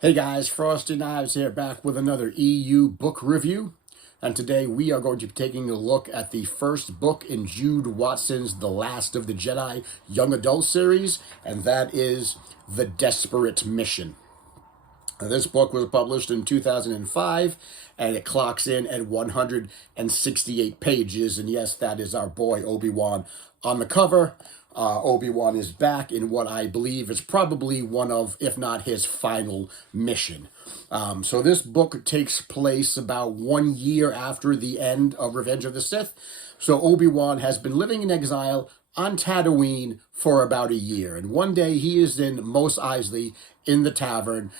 Hey guys, Frosty Knives here, back with another EU book review. And today we are going to be taking a look at the first book in Jude Watson's The Last of the Jedi young adult series, and that is The Desperate Mission. This book was published in 2005, and it clocks in at 168 pages. And yes, that is our boy Obi-Wan on the cover. Obi-Wan is back in what I believe is probably one of, if not his final mission. So this book takes place about 1 year after the end of Revenge of the Sith. So Obi-Wan has been living in exile on Tatooine for about a year. And one day he is in Mos Eisley in the tavern,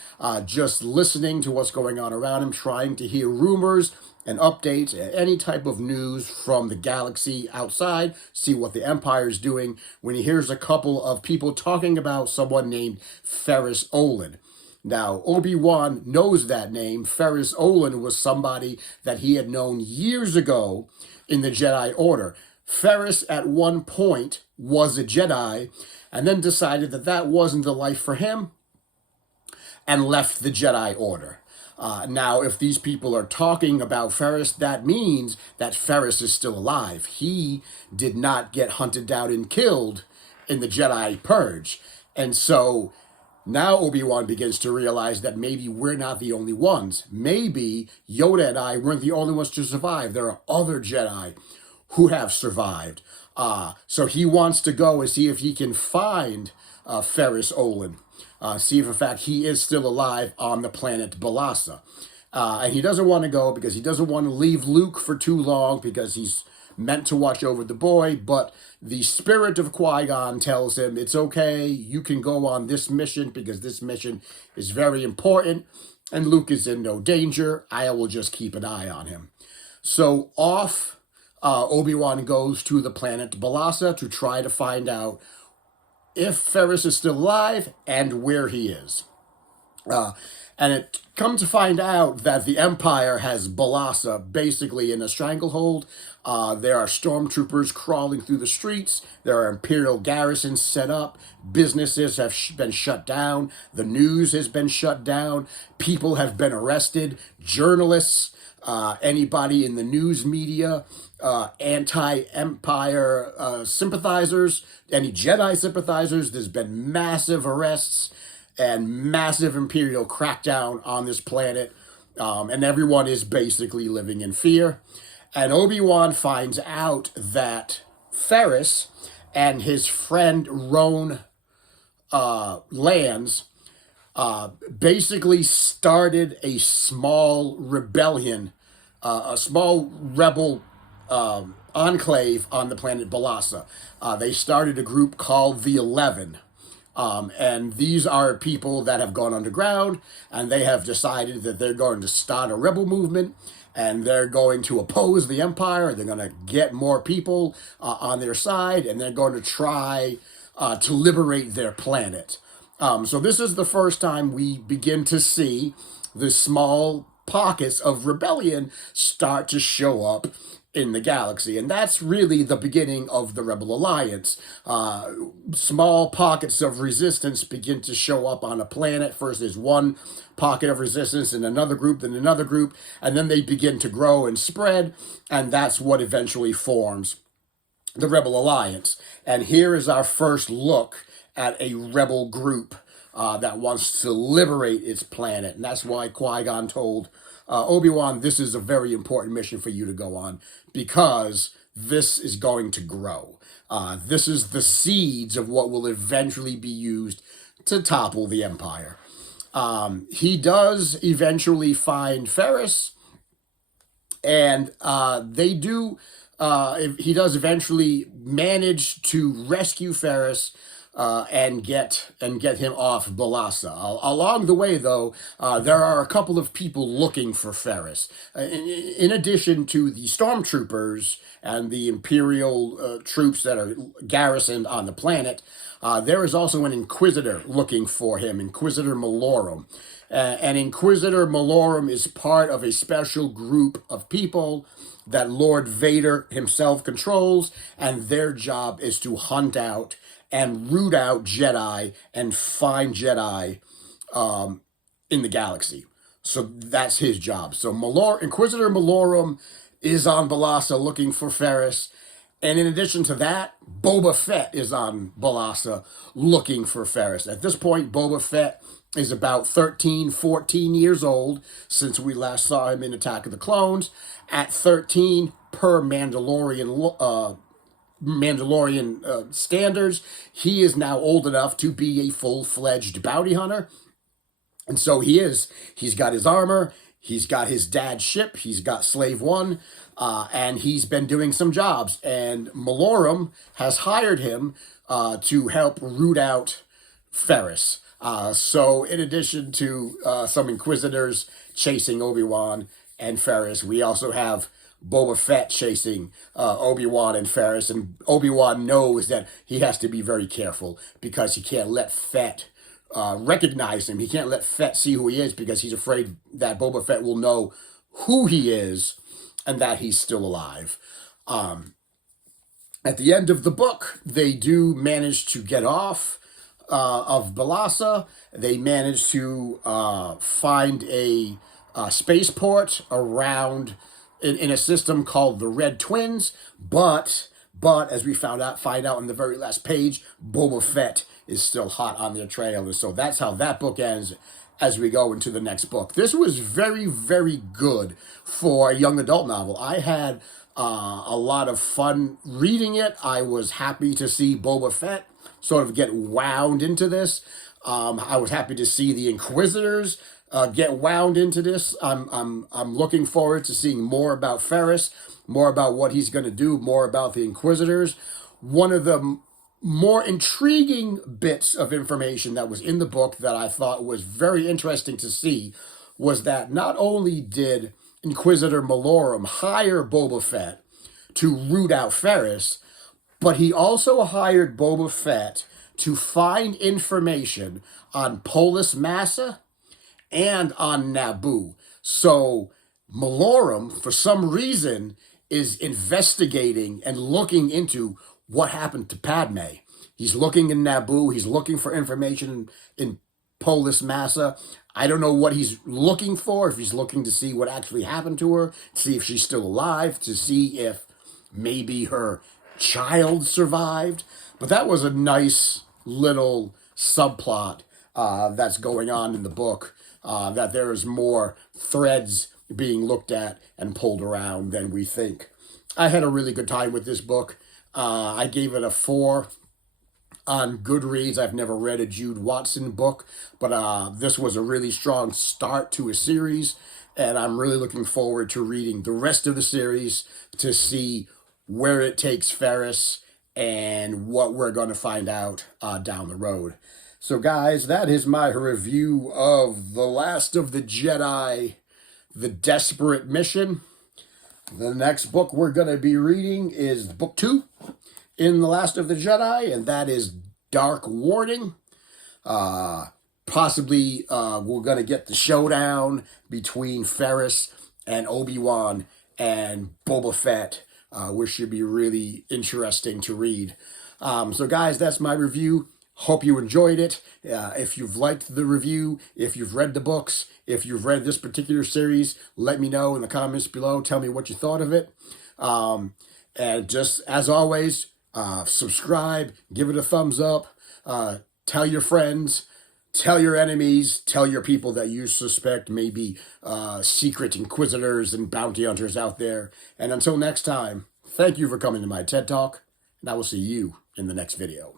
just listening to what's going on around him, trying to hear rumors and updates, any type of news from the galaxy outside, see what the Empire is doing, when he hears a couple of people talking about someone named Ferus Olin. Now, Obi-Wan knows that name. Ferus Olin was somebody that he had known years ago in the Jedi Order. Ferus at one point was a Jedi and then decided that that wasn't the life for him and left the Jedi Order. Now, if these people are talking about Ferus, that means that Ferus is still alive. He did not get hunted down and killed in the Jedi Purge. And so now Obi-Wan begins to realize that maybe we're not the only ones. Maybe Yoda and I weren't the only ones to survive. There are other Jedi who have survived. So he wants to go and see if he can find Ferus Olin. See if, in fact, he is still alive on the planet Balasa. And he doesn't want to go because he doesn't want to leave Luke for too long because he's meant to watch over the boy. But the spirit of Qui-Gon tells him, it's okay, you can go on this mission because this mission is very important. And Luke is in no danger. I will just keep an eye on him. So off Obi-Wan goes to the planet Balasa to try to find out if Ferus is still alive and where he is. And it comes to find out that the Empire has Balasa basically in a stranglehold. There are stormtroopers crawling through the streets. There are Imperial garrisons set up. Businesses have been shut down. The news has been shut down. People have been arrested. Journalists, anybody in the news media, anti-Empire sympathizers, any Jedi sympathizers. There's been massive arrests and massive Imperial crackdown on this planet, and everyone is basically living in fear. And Obi-Wan finds out that Ferus and his friend Roan Lands basically started a small rebellion, a small rebel enclave on the planet Balasa. They started a group called the 11. And these are people that have gone underground, and they have decided that they're going to start a rebel movement, and they're going to oppose the Empire. They're going to get more people on their side, and they're going to try to liberate their planet. So this is the first time we begin to see the small pockets of rebellion start to show up in the galaxy. And that's really the beginning of the Rebel Alliance. Small pockets of resistance begin to show up on a planet. First there's one pocket of resistance in another group, then another group, and then they begin to grow and spread, and that's what eventually forms the Rebel Alliance. And here is our first look at a rebel group that wants to liberate its planet. And that's why Qui-Gon told Obi-Wan, this is a very important mission for you to go on because this is going to grow. This is the seeds of what will eventually be used to topple the Empire. He does eventually find Ferus, and he does eventually manage to rescue Ferus and get him off Balasa. Along the way, though, there are a couple of people looking for Ferus. In addition to the stormtroopers and the Imperial troops that are garrisoned on the planet, there is also an Inquisitor looking for him, Inquisitor Malorum. And Inquisitor Malorum is part of a special group of people that Lord Vader himself controls, and their job is to hunt out and root out Jedi and find Jedi in the galaxy. So that's his job. So Inquisitor Malorum is on Balasa looking for Ferus. And in addition to that, Boba Fett is on Balasa looking for Ferus. At this point, Boba Fett is about 13, 14 years old since we last saw him in Attack of the Clones. At 13, per Mandalorian standards, he is now old enough to be a full-fledged bounty hunter. And so he's got his armor, he's got his dad's ship, he's got Slave One, and he's been doing some jobs. And Malorum has hired him to help root out Ferus. So in addition to some Inquisitors chasing Obi-Wan and Ferus, we also have Boba Fett chasing Obi-Wan and Ferus. And Obi-Wan knows that he has to be very careful because he can't let Fett recognize him. He can't let Fett see who he is because he's afraid that Boba Fett will know who he is and that he's still alive. At the end of the book, they do manage to get off of Balasa. They manage to find a spaceport around in a system called the Red Twins, but as we find out in the very last page, Boba Fett is still hot on their trail. And so that's how that book ends as we go into the next book. This was very, very good for a young adult novel. I had a lot of fun reading it. I was happy to see Boba Fett sort of get wound into this. I was happy to see the Inquisitors get wound into this. I'm looking forward to seeing more about Ferus, more about what he's going to do, more about the Inquisitors. One of the more intriguing bits of information that was in the book that I thought was very interesting to see was that not only did Inquisitor Malorum hire Boba Fett to root out Ferus, but he also hired Boba Fett to find information on Polis Massa and on Naboo. So Malorum, for some reason, is investigating and looking into what happened to Padme. He's looking in Naboo. He's looking for information in Polis Massa. I don't know what he's looking for, if he's looking to see what actually happened to her, to see if she's still alive, to see if maybe her child survived. But that was a nice little subplot that's going on in the book, that there is more threads being looked at and pulled around than we think. I had a really good time with this book. I gave it a 4 on Goodreads. I've never read a Jude Watson book, but this was a really strong start to a series, and I'm really looking forward to reading the rest of the series to see where it takes Ferus and what we're going to find out down the road. So guys, that is my review of The Last of the Jedi, The Desperate Mission. The next book we're going to be reading is book 2 in The Last of the Jedi, and that is Dark Warning. Possibly we're going to get the showdown between Ferus and Obi-Wan and Boba Fett, which should be really interesting to read. So guys, that's my review. Hope you enjoyed it. If you've liked the review, if you've read the books, if you've read this particular series, let me know in the comments below. Tell me what you thought of it. And just as always, subscribe, give it a thumbs up, tell your friends, tell your enemies, tell your people that you suspect may be secret inquisitors and bounty hunters out there. And until next time, thank you for coming to my TED Talk, and I will see you in the next video.